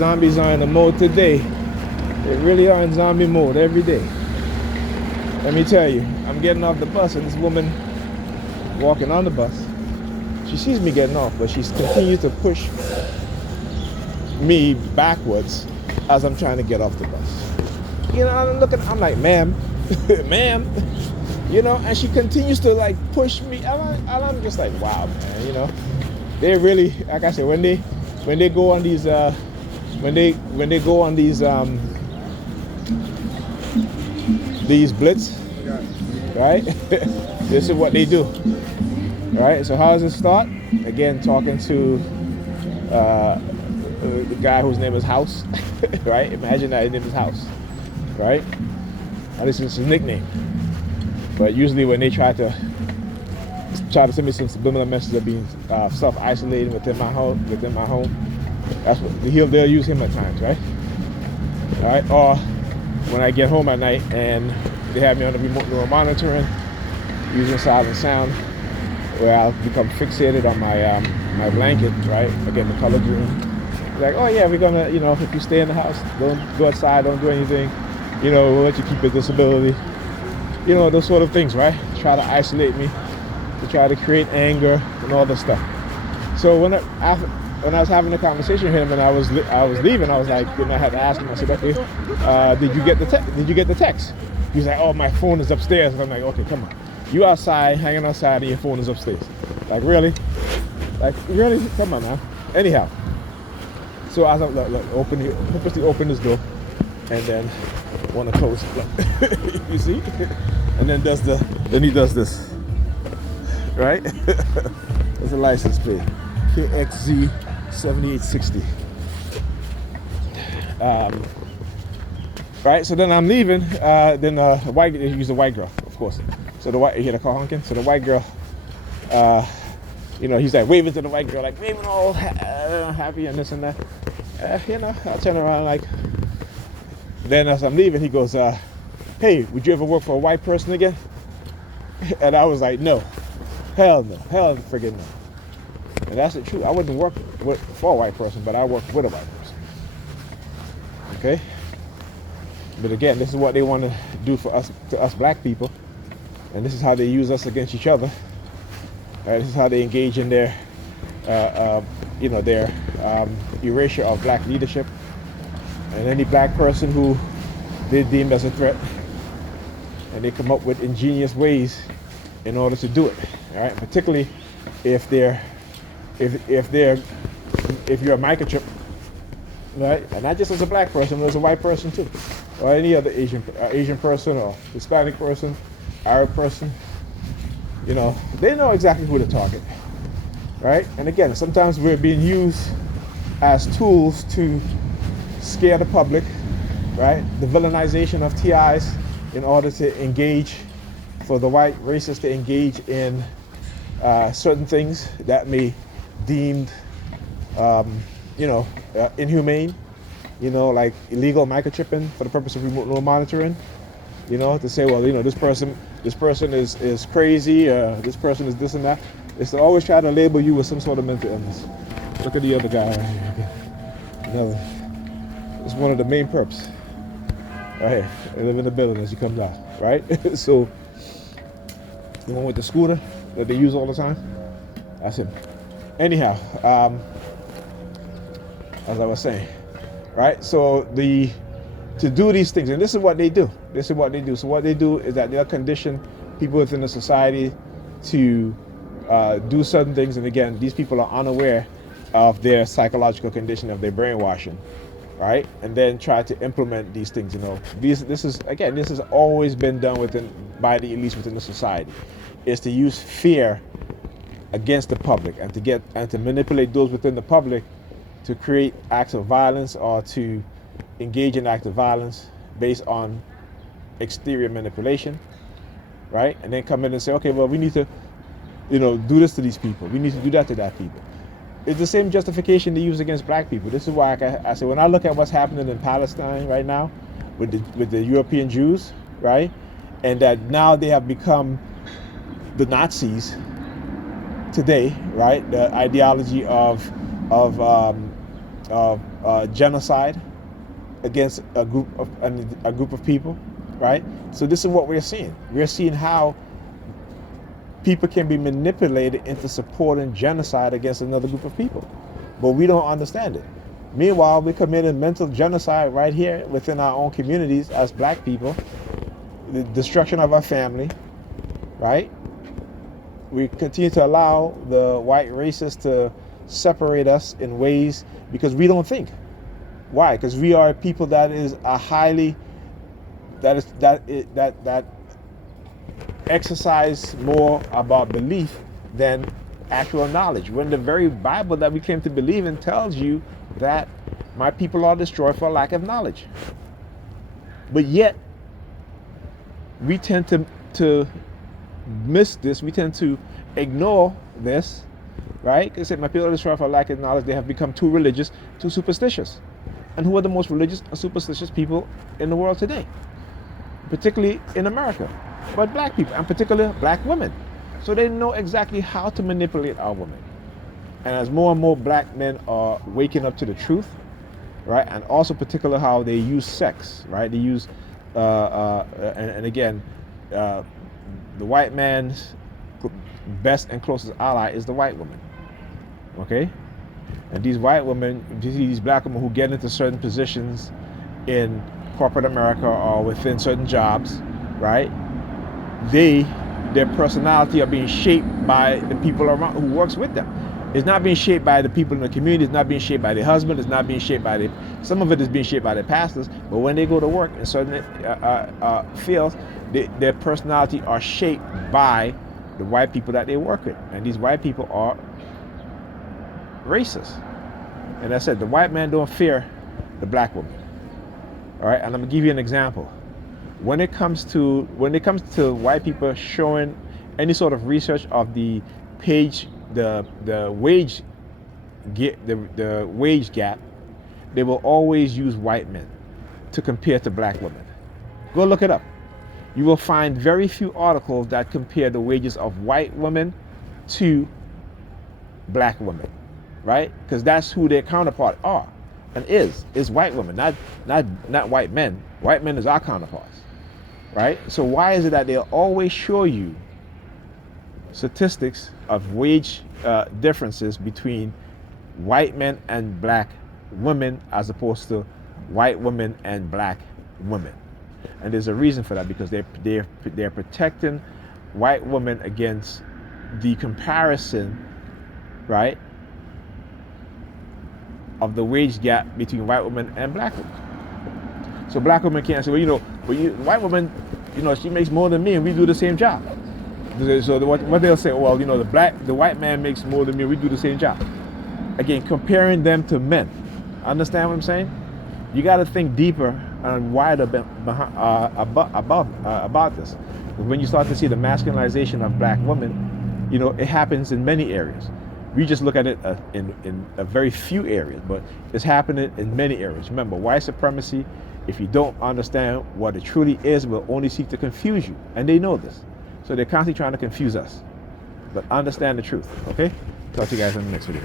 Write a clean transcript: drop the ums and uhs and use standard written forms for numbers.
zombies are in the mode today. They really are in zombie mode every day. Let me tell you, I'm getting off the bus and this woman walking on the bus, she sees me getting off, but she continues to push me backwards as I'm trying to get off the bus. You know, I'm like, ma'am, ma'am, you know, and she continues to like push me. And I'm just like, wow, man, you know, they really, like I said, when they go on these, when they go on these blitz, right? This is what they do, right? So how does it start? Again, talking to the guy whose name is House, right? Imagine that his name is House, right? And this is his nickname. But usually when they try to send me some subliminal messages of being self-isolating within my home, that's what they'll use him at times, right? All right. Or when I get home at night and they have me on the remote neural monitoring using silent sound, where I'll become fixated on my my blanket, right? Again, the color green. Like, oh yeah, we're gonna, you know, if you stay in the house, don't go outside, don't do anything, you know, we'll let you keep your disability, you know, those sort of things, right? Try to isolate me, to try to create anger and all this stuff. So when I was having a conversation with him and I was leaving, I was like, I had to ask him, I said, okay, did you get the text? He's like, oh, my phone is upstairs. And I'm like, okay, come on. You outside, hanging outside, and your phone is upstairs. Like, really? Like, really? Come on now. Anyhow. So as I'm purposely open this door and then want to close it. You see? And then he does this. Right? That's a license plate. KXZ 7860. Right, so then I'm leaving. Then he's a white girl, of course. So you hear the car honking. So the white girl, you know, he's like waving to the white girl, like waving all happy and this and that. You know, I'll turn around like. Then as I'm leaving, he goes, "Hey, would you ever work for a white person again?" And I was like, "No, hell friggin' no." And that's the truth. I wouldn't work for a white person, but I work with a white person. Okay? But again, this is what they want to do to us black people. And this is how they use us against each other. This is how they engage in their, their erasure of black leadership. And any black person who they deem as a threat. And they come up with ingenious ways in order to do it. All right? Particularly if you're a microchip, right? And not just as a black person, but as a white person too, or any other Asian person or Hispanic person, Arab person. You know, they know exactly who to target, right? And again, sometimes we're being used as tools to scare the public, right? The villainization of TIs in order to engage, for the white racists to engage in certain things that may deemed, inhumane, you know, like illegal microchipping for the purpose of remote neural monitoring, you know, to say, well, you know, this person is crazy, this person is this and that. It's to always try to label you with some sort of mental illness. Look at the other guy right here. Another. It's one of the main perps. Right here. They live in the building as he comes out, right? So, the one with the scooter that they use all the time, that's him. Anyhow, as I was saying, right? So to do these things, and this is what they do. So what they do is that they'll condition people within the society to do certain things. And again, these people are unaware of their psychological condition, of their brainwashing, right? And then try to implement these things. You know, this has always been done by the elites within the society, is to use fear against the public and to manipulate those within the public to create acts of violence or to engage in acts of violence based on exterior manipulation, right? And then come in and say, okay, well, we need to, do this to these people. We need to do that to that people. It's the same justification they use against black people. This is why I say, when I look at what's happening in Palestine right now with the European Jews, right? And that now they have become the Nazis today, right? The ideology of genocide against a group of people, right? So this is what we're seeing. We're seeing how people can be manipulated into supporting genocide against another group of people, but we don't understand it. Meanwhile, we're committing mental genocide right here within our own communities as black people, the destruction of our family, right? We continue to allow the white racists to separate us in ways because we don't think. Why? Because we are people that is a highly that exercise more about belief than actual knowledge. When the very Bible that we came to believe in tells you that my people are destroyed for lack of knowledge. But yet we tend to miss this. We tend to ignore this, right? Because my people are destroyed for lack of knowledge. They have become too religious, too superstitious. And who are the most religious and superstitious people in the world today? Particularly in America. But black people, and particularly black women. So they know exactly how to manipulate our women. And as more and more black men are waking up to the truth, right? And also particularly how they use sex, right? They use, and again, the white man's best and closest ally is the white woman, okay? And these white women, these black women who get into certain positions in corporate America or within certain jobs, right? Their personality are being shaped by the people around who works with them. It's not being shaped by the people in the community. It's not being shaped by their husband. It's not being shaped by some of it is being shaped by their pastors. But when they go to work in certain fields, their personality are shaped by the white people that they work with. And these white people are racist. And I said, the white man don't fear the black woman. All right, and I'm gonna give you an example. When it comes to white people showing any sort of research of the wage gap, they will always use white men to compare to black women. Go look it up. You will find very few articles that compare the wages of white women to black women, right? Because that's who their counterpart are and is white women, not white men. White men is our counterparts, right? So why is it that they'll always show you statistics of wage differences between white men and black women as opposed to white women and black women? And there's a reason for that, because they're protecting white women against the comparison, right, of the wage gap between white women and black women. So black women can't say, well, white woman, she makes more than me and we do the same job. So what they'll say, well, the white man makes more than me, we do the same job. Again, comparing them to men. Understand what I'm saying? You got to think deeper and wider about this. When you start to see the masculinization of black women, it happens in many areas. We just look at it in a very few areas, but it's happening in many areas. Remember, white supremacy, if you don't understand what it truly is, will only seek to confuse you. And they know this. So they're constantly trying to confuse us. But understand the truth, okay? Talk to you guys in the next video.